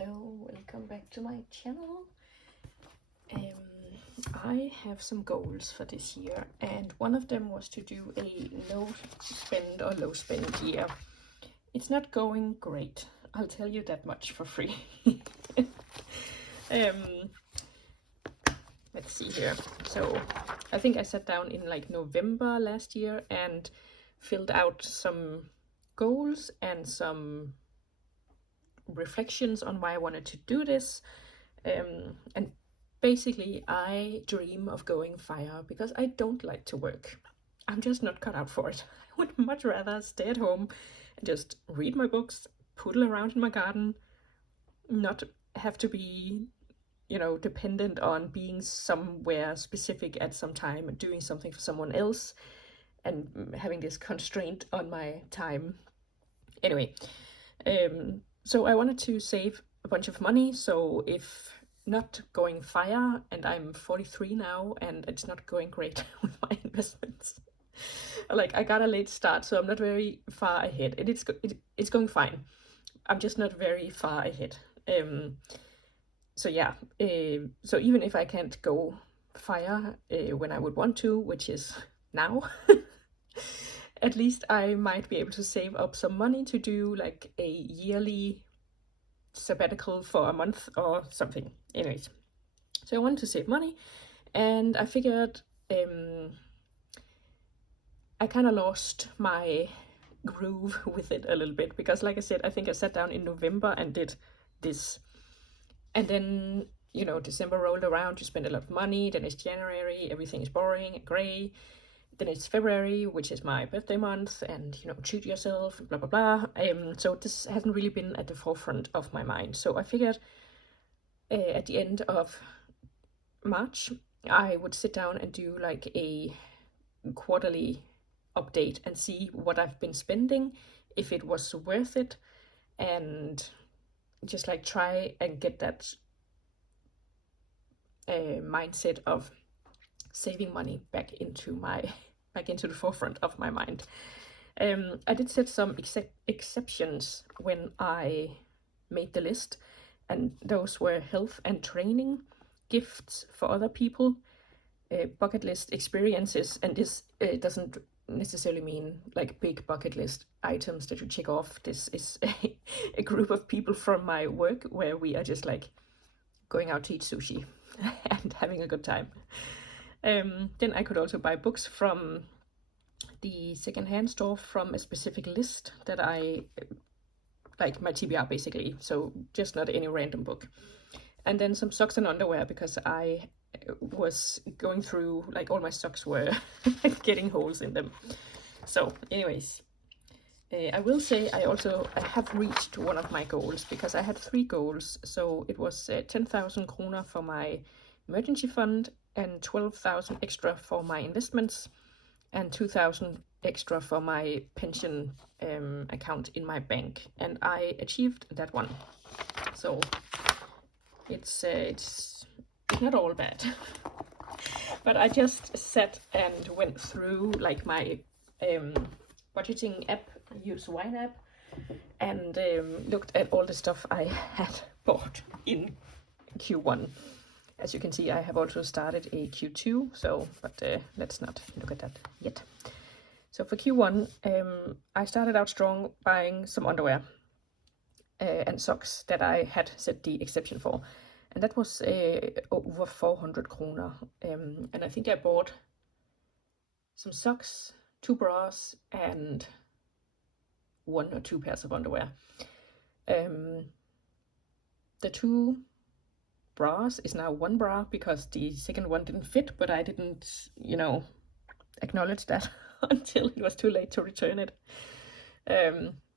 Hello, welcome back to my channel. I have some goals for this year, and one of them was to do a no spend or low spend year. It's not going great, I'll tell you that much for free. Let's see here. So I think I sat down in like November last year and filled out some goals and some reflections on why I wanted to do this. And basically I dream of going fire because I don't like to work. I'm just not cut out for it. I would much rather stay at home and just read my books, poodle around in my garden, not have to be, dependent on being somewhere specific at some time and doing something for someone else and having this constraint on my time. Anyway, so I wanted to save a bunch of money, so if not going fire, and I'm 43 now and it's not going great with my investments. Like, I got a late start, so I'm not very far ahead, and it's going fine. I'm just not very far ahead. So yeah, so even if I can't go fire when I would want to, which is now, at least I might be able to save up some money to do like a yearly sabbatical for a month or something. Anyways, so I wanted to save money, and I figured I kind of lost my groove with it a little bit, because like I said, I think I sat down in November and did this, and then December rolled around, you spend a lot of money, then it's January, everything is boring and gray, then it's February, which is my birthday month, and treat yourself, blah blah blah. So this hasn't really been at the forefront of my mind. So I figured at the end of March I would sit down and do like a quarterly update and see what I've been spending, if it was worth it, and just like try and get that mindset of saving money back into the forefront of my mind. I did set some exceptions when I made the list, and those were health and training, gifts for other people, bucket list experiences, and this doesn't necessarily mean like big bucket list items that you check off. This is a group of people from my work where we are just like going out to eat sushi and having a good time. Then I could also buy books from the secondhand store from a specific list that I like, my TBR basically, so just not any random book. And then some socks and underwear, because I was going through, like, all my socks were getting holes in them. So anyways, I will say I have reached one of my goals, because I had 3 goals. So it was 10,000 kroner for my emergency fund, and 12,000 extra for my investments, and 2,000 extra for my pension account in my bank, and I achieved that one. So it's not all bad. But I just sat and went through like my budgeting app, I use YNAB, and looked at all the stuff I had bought in Q1. As you can see, I have also started a Q2, but let's not look at that yet. So for Q1, I started out strong buying some underwear and socks that I had set the exception for. And that was over 400 kroner. And I think I bought some socks, 2 bras, and 1 or 2 pairs of underwear. The 2 bras is now 1 bra, because the second one didn't fit, but I didn't, acknowledge that until it was too late to return it.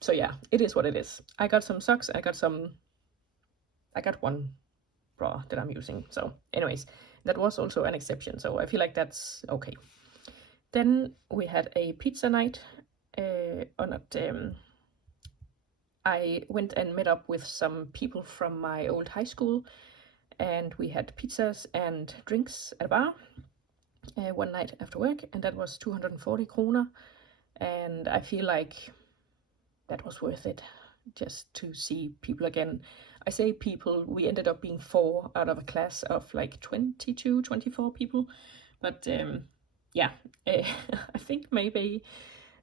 So yeah, it is what it is. I got some socks, I got 1 bra that I'm using. So anyways, that was also an exception, so I feel like that's okay. Then we had a pizza night, I went and met up with some people from my old high school, and we had pizzas and drinks at a bar one night after work, and that was 240 kroner, and I feel like that was worth it. just to see people again. I say people, we ended up being 4 out of a class of like 22, 24 people. But yeah, I think maybe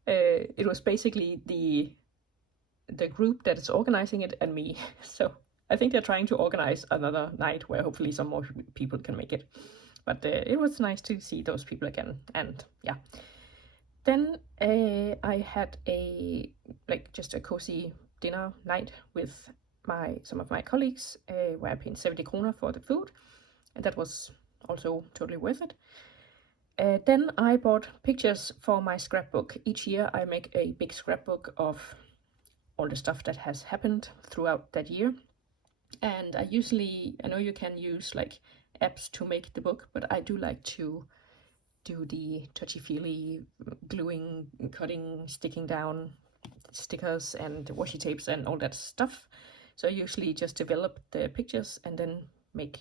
it was basically the group that is organizing it and me. So I think they're trying to organize another night where hopefully some more people can make it. But it was nice to see those people again. And yeah. Then I had just a cozy dinner night with some of my colleagues, where I paid 70 kroner for the food, and that was also totally worth it. Then I bought pictures for my scrapbook. Each year I make a big scrapbook of all the stuff that has happened throughout that year. And I know you can use like apps to make the book, but I do like to do the touchy-feely gluing, cutting, sticking down stickers and washi tapes and all that stuff. So I usually just develop the pictures and then make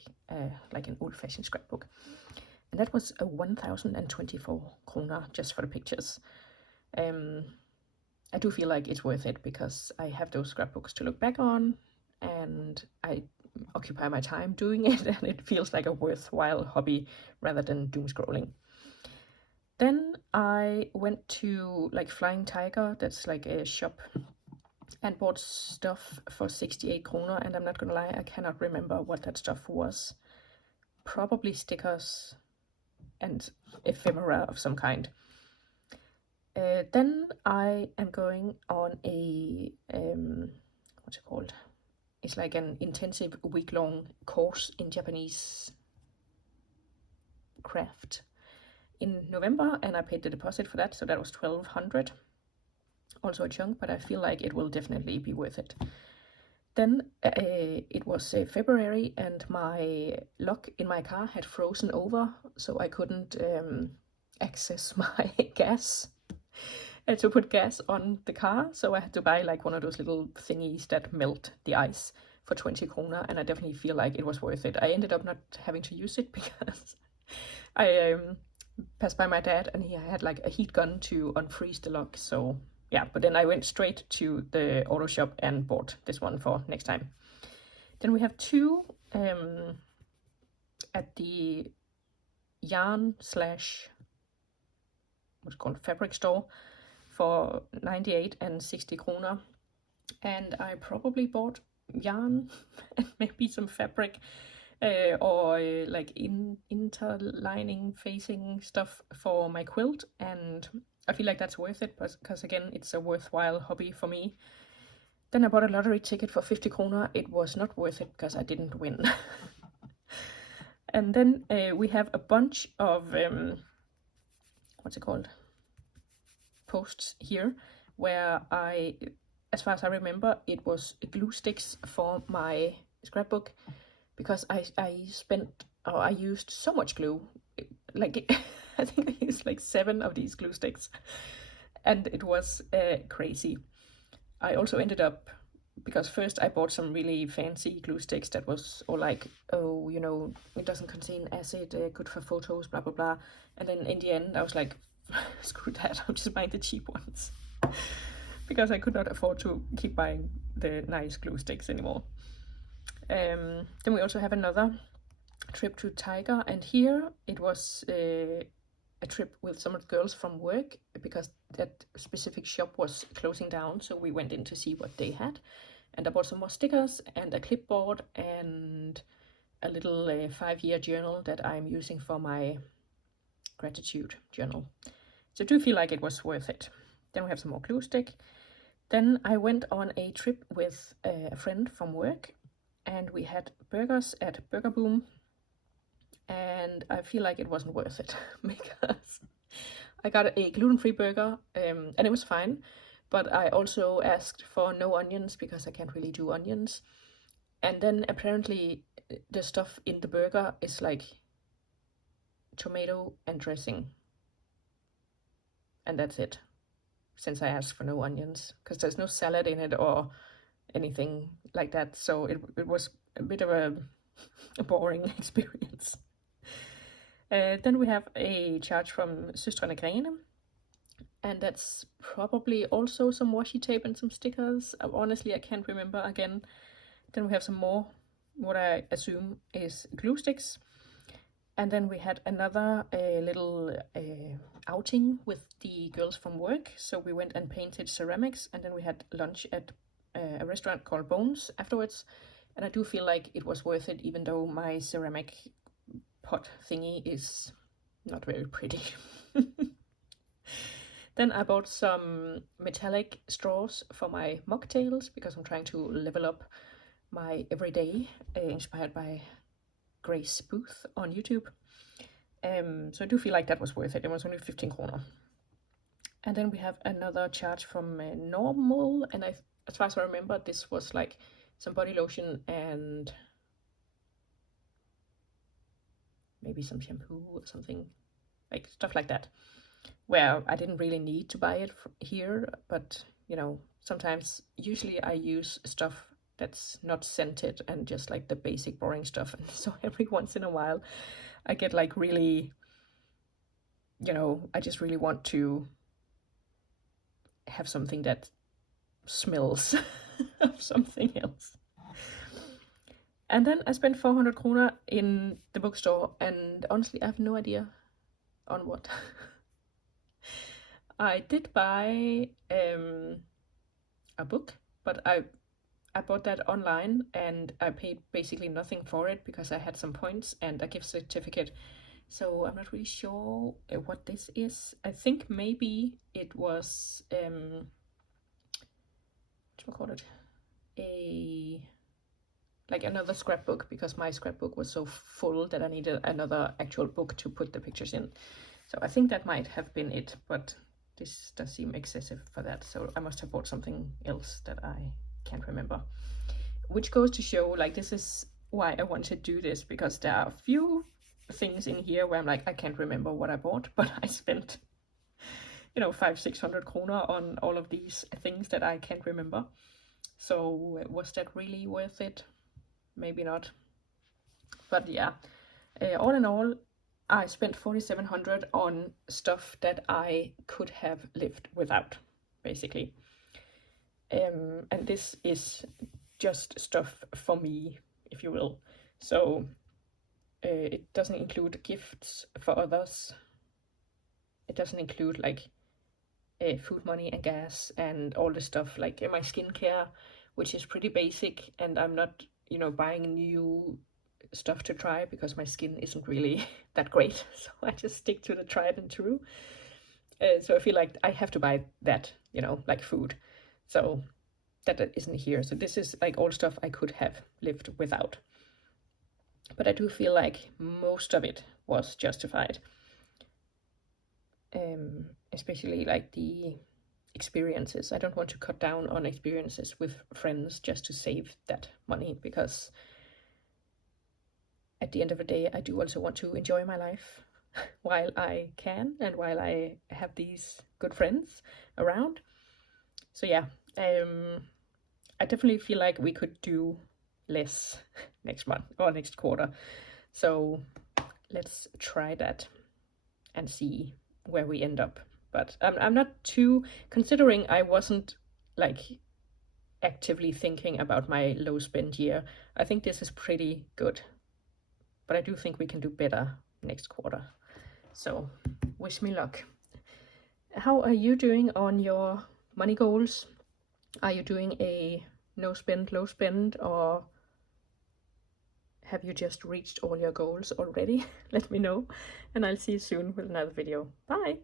like an old-fashioned scrapbook. And that was a 1,024 kroner just for the pictures. I do feel like it's worth it because I have those scrapbooks to look back on, and I occupy my time doing it, and it feels like a worthwhile hobby rather than doom scrolling. Then I went to like Flying Tiger, that's like a shop, and bought stuff for 68 kroner, and I'm not gonna lie, I cannot remember what that stuff was. Probably stickers and ephemera of some kind. Then I am going on a, what's it called? It's like an intensive week-long course in Japanese craft in November, and I paid the deposit for that, so that was 1,200. Also a chunk, but I feel like it will definitely be worth it. Then it was February, and my lock in my car had frozen over, so I couldn't access my gas. I had to put gas on the car, so I had to buy like one of those little thingies that melt the ice for 20 kroner, and I definitely feel like it was worth it. I ended up not having to use it because I passed by my dad and he had like a heat gun to unfreeze the lock, so yeah, but then I went straight to the auto shop and bought this one for next time. Then we have 2 at the yarn slash what's called fabric store for 98 and 60 kroner, and I probably bought yarn and maybe some fabric or like interlining facing stuff for my quilt, and I feel like that's worth it because again it's a worthwhile hobby for me. Then I bought a lottery ticket for 50 kroner. It was not worth it because I didn't win. And then we have a bunch of what's it called, posts here where I, as far as I remember, it was glue sticks for my scrapbook because I used so much glue, like I think I used like 7 of these glue sticks, and it was crazy. I also ended up, because first I bought some really fancy glue sticks that was all like, oh, you know, it doesn't contain acid, good for photos, blah blah blah, and then in the end I was like, screw that, I'm just buying the cheap ones because I could not afford to keep buying the nice glue sticks anymore. Then we also have another trip to Tiger, and here it was a trip with some of the girls from work because that specific shop was closing down, so we went in to see what they had, and I bought some more stickers and a clipboard and a little 5-year journal that I'm using for my gratitude journal. So I do feel like it was worth it. Then we have some more glue stick. Then I went on a trip with a friend from work, and we had burgers at Burger Boom, and I feel like it wasn't worth it because I got a gluten-free burger, and it was fine, but I also asked for no onions because I can't really do onions. And then apparently the stuff in the burger is like tomato and dressing, and that's it, since I asked for no onions, because there's no salad in it or anything like that, so it was a bit of a boring experience. Then we have a charge from Søstrene Grene, And that's probably also some washi tape and some stickers. Honestly, I can't remember again. Then we have some more, what I assume is glue sticks. And then we had another little outing with the girls from work. So we went and painted ceramics, and then we had lunch at a restaurant called Bones afterwards. And I do feel like it was worth it, even though my ceramic pot thingy is not very pretty. Then I bought some metallic straws for my mocktails because I'm trying to level up my everyday, inspired by Grace Booth on YouTube. So I do feel like that was worth it. It was only 15 kroner. And then we have another charge from Normal, and as far as I remember, this was like some body lotion and maybe some shampoo or something, like stuff like that, where I didn't really need to buy it here, but you know, sometimes, usually I use stuff that's not scented and just like the basic boring stuff, and so every once in a while I get like really, you know, I just really want to have something that smells of something else. And then I spent 400 kroner in the bookstore, and honestly I have no idea on what. I did buy a book, but I bought that online and I paid basically nothing for it because I had some points and a gift certificate. So I'm not really sure what this is. I think maybe it was whatchamacallit, like another scrapbook, because my scrapbook was so full that I needed another actual book to put the pictures in. So I think that might have been it, but this does seem excessive for that, so I must have bought something else that I can't remember. Which goes to show, like, this is why I want to do this, because there are a few things in here where I'm like, I can't remember what I bought, but I spent, you know, 500-600 kroner on all of these things that I can't remember. So was that really worth it? Maybe not. But yeah, all in all, I spent 4,700 on stuff that I could have lived without, basically. And this is just stuff for me, if you will. So it doesn't include gifts for others. It doesn't include like food money and gas and all the stuff like my skincare, which is pretty basic, and I'm not, you know, buying new stuff to try because my skin isn't really that great. So I just stick to the tried and true. So I feel like I have to buy that, you know, like food. So that isn't here. So this is like all stuff I could have lived without. But I do feel like most of it was justified. Especially like the experiences. I don't want to cut down on experiences with friends just to save that money, because at the end of the day, I do also want to enjoy my life while I can and while I have these good friends around. So yeah, I definitely feel like we could do less next month or next quarter. So let's try that and see where we end up. But I'm not too, considering I wasn't like actively thinking about my low spend year, I think this is pretty good. But I do think we can do better next quarter. So wish me luck. How are you doing on your money goals? Are you doing a no spend, low spend, or have you just reached all your goals already? Let me know, and I'll see you soon with another video. Bye!